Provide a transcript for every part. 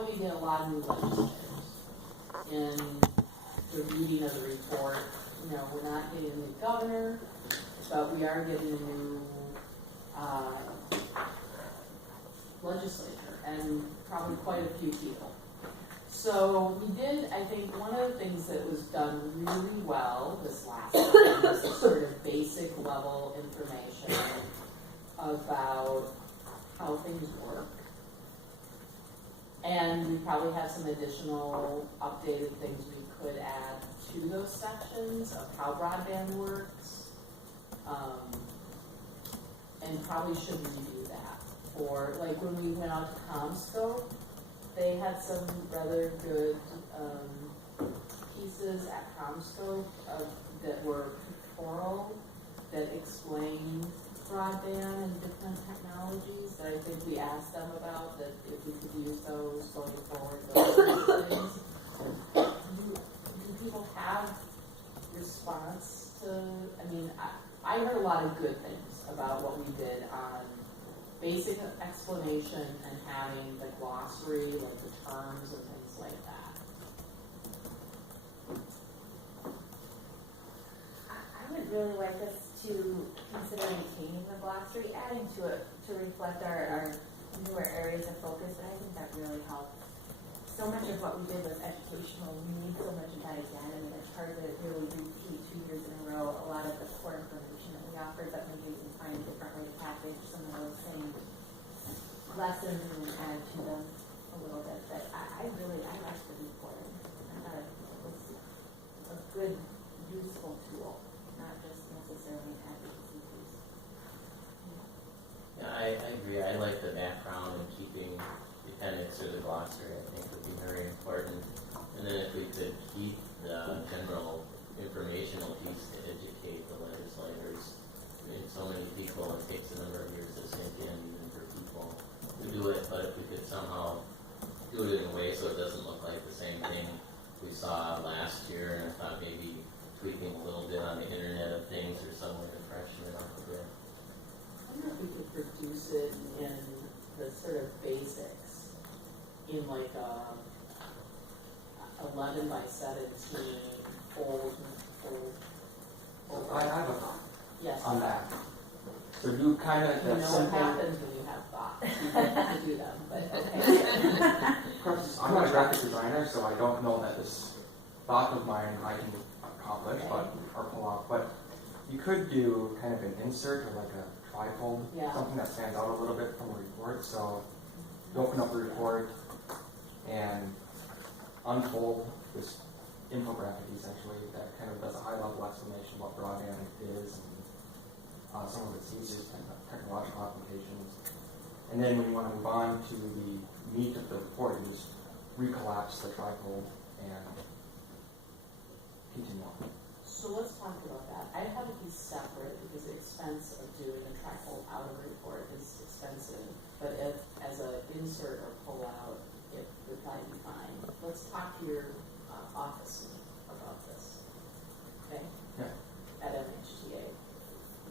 probably get a lot of new legislators in the reading of the report. You know, we're not getting a new governor, but we are getting a new legislature, and probably quite a few people. So we did, I think, one of the things that was done really well this last time was the sort of basic level information about how things work. And we probably have some additional updated things we could add to those sections of how broadband works. And probably should review that. Or like when we went out to CommScope, they had some rather good pieces at CommScope that were pictorial, that explained broadband and different technologies that I think we asked them about, that if we could use those going forward, those kinds of things. Do people have response to, I mean, I heard a lot of good things about what we did on basic explanation and having the glossary, like the terms and things like that. I would really like us to consider maintaining the glossary, adding to it to reflect our newer areas of focus, and I think that really helps. So much of what we did was educational. We need so much of that again, and it's hard to really repeat 2 years in a row a lot of the core information that we offered, but maybe we can find a different way to package some of those same lessons and add to them a little bit. But I liked the report. I thought it was a good, useful tool, not just necessarily an advocacy piece. Yeah, I agree. I like the background and keeping the appendix or the glossary, I think would be very important. And then if we could keep the general informational piece to educate the legislators. I mean, so many people, it takes a number of years to sink in even for people to do it, but if we could somehow do it in a way so it doesn't look like the same thing we saw last year, and I thought maybe tweaking a little bit on the Internet of Things or somewhere to freshen it up a bit. I wonder if we could produce it in the sort of basics in like a 11 by 17 fold. I have a thought Yes. on that. So do kind of You the know what simple. happens when you have thoughts. You have to do them, but okay. I'm not a graphic designer, so I don't know that this thought of mine I can accomplish, or pull off. But you could do kind of an insert or like a trifold, something that stands out a little bit from a report. So you open up the report and unfold this infographic essentially that kind of does a high-level explanation of what broadband is and some of its uses and technological applications. And then when you want to move on to the meat of the report, you just recollapse the trifold and continue on. So let's talk about that. I have it be separate because the expense of doing a trifold out of a report is expensive. But if, as an insert or pull out, it would probably be fine. Let's talk to your office about this. Okay? Yeah. At MHTA.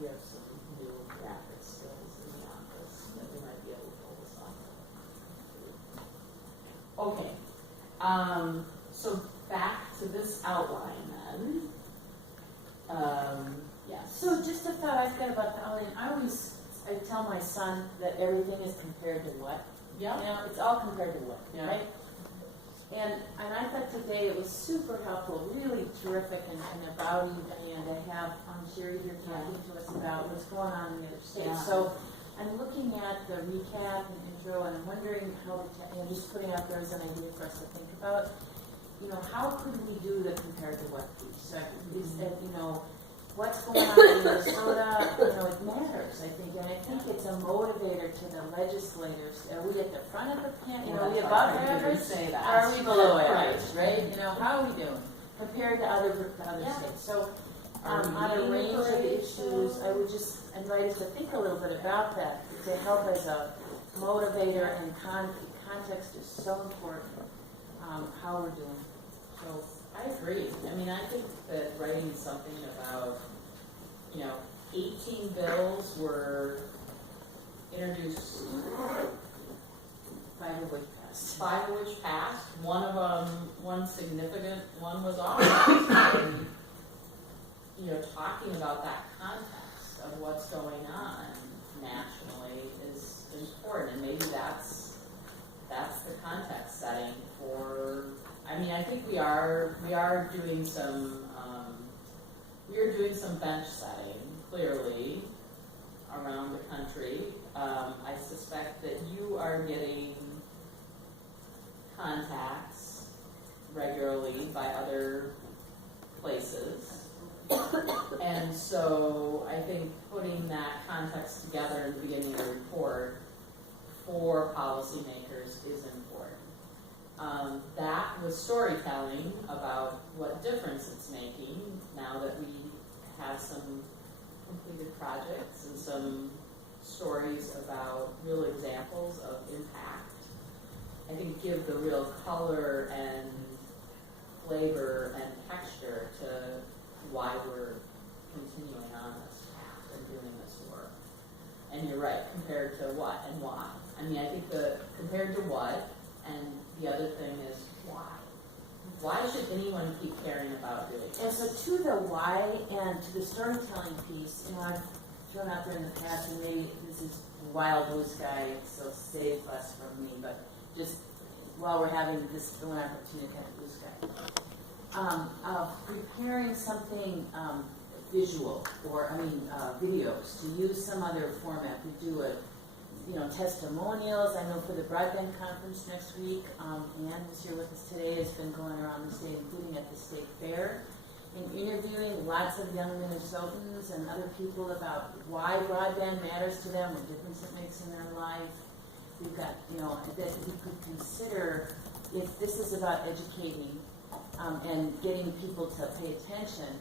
We have some new graphic skills in the office that we might be able to pull this off. Okay. So back to this outline then. Yes. So just a thought I've got about the outline. I tell my son that everything is compared to what? Yeah. You know, it's all compared to what, Yeah. right? And I thought today it was super helpful, really terrific, and about you, Diane, to have Sherry here talking to us about what's going on in the other states. Yeah. So I'm looking at the recap and intro, and I'm wondering how, just putting out there as an idea for us to think about, how could we do the compared to what piece? So is that, what's going on in Minnesota, it matters, I think, and I think it's a motivator to the legislators. Are we at the front of the pan, are we above average, or are we below average, right? How are we doing compared to other states? So on a range of issues, I would just invite us to think a little bit about that, to help as a motivator, and context is so important, how we're doing. So I agree. I mean, I think that writing something about, 18 bills were introduced, 5 of which passed. five of which passed. One of them, one significant one was off. And, you know, talking about that context of what's going on nationally is important, and maybe that's the context setting for. I mean, I think we are doing some bench setting clearly around the country. I suspect that you are getting contacts regularly by other places. And so I think putting that context together in the beginning of the report for policymakers is important. That was storytelling about what difference it's making now that we have some completed projects and some stories about real examples of impact. I think give the real color and flavor and texture to why we're continuing on this path and doing this work. And you're right, compared to what and why. I mean, I think compared to what, and the other thing is why. Why should anyone keep caring about doing And this? so to the why and to the storytelling piece, you know, I've thrown out there in the past, and maybe this is wild blue sky, so save us from me, but just while we're having this one opportunity to have blue sky, of preparing something visual, or videos, to use some other format. We do testimonials. I know for the broadband conference next week, Ann was here with us today, has been going around the state, including at the state fair, and interviewing lots of young Minnesotans and other people about why broadband matters to them, what difference it makes in their life. We've got, that we could consider, if this is about educating and getting people to pay attention,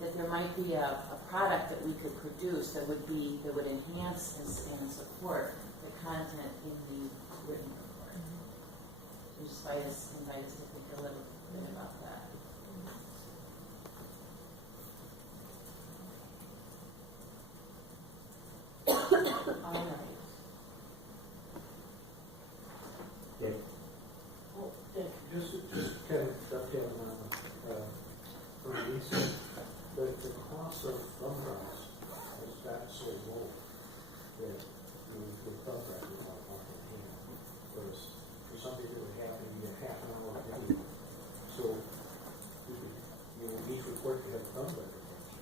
that there might be a product that we could produce that would enhance and support the content in the written report. So just invite us to think a little bit about that. All right. Dick. Well, Dick, Just kind of dovetailing on Lisa, the cost of thumb drives has got so low that the thumb drive is not often hand. Whereas for some people it have maybe a half an hour video. So each report could have a thumb drive attached.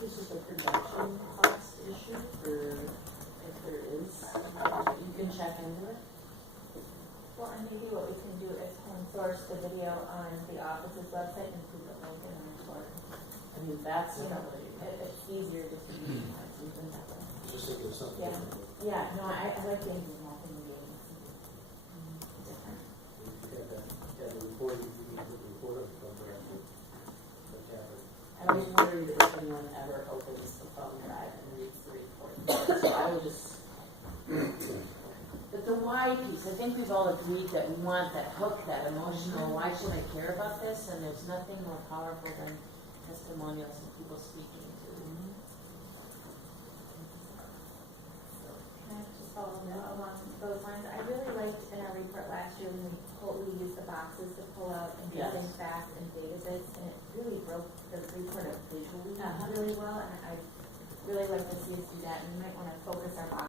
this is just a production cost issue for if there is, you can check into it. Well, and maybe what we can do is source the video on the office's website and put the link in the report. I mean, that's probably. It's easier just to use something that way. Just thinking of something Yeah. different. Yeah, no, I like the idea of having games. Different. If you have the report, you need to put the report on the thumb drive. Let's have it. I always worried if anyone ever opens the phone drive and reads the report. So I would just. But the why piece, I think we've all agreed that we want that hook, that emotional, why should I care about this? And there's nothing more powerful than testimonials and people speaking to. Can I just follow up along those lines? I really liked in our report last year when we used the boxes to pull out and do Yes. things fast and data bits, and it really broke the report up visually Uh-huh. really well, and I really like to see us do that, and you might want to focus our box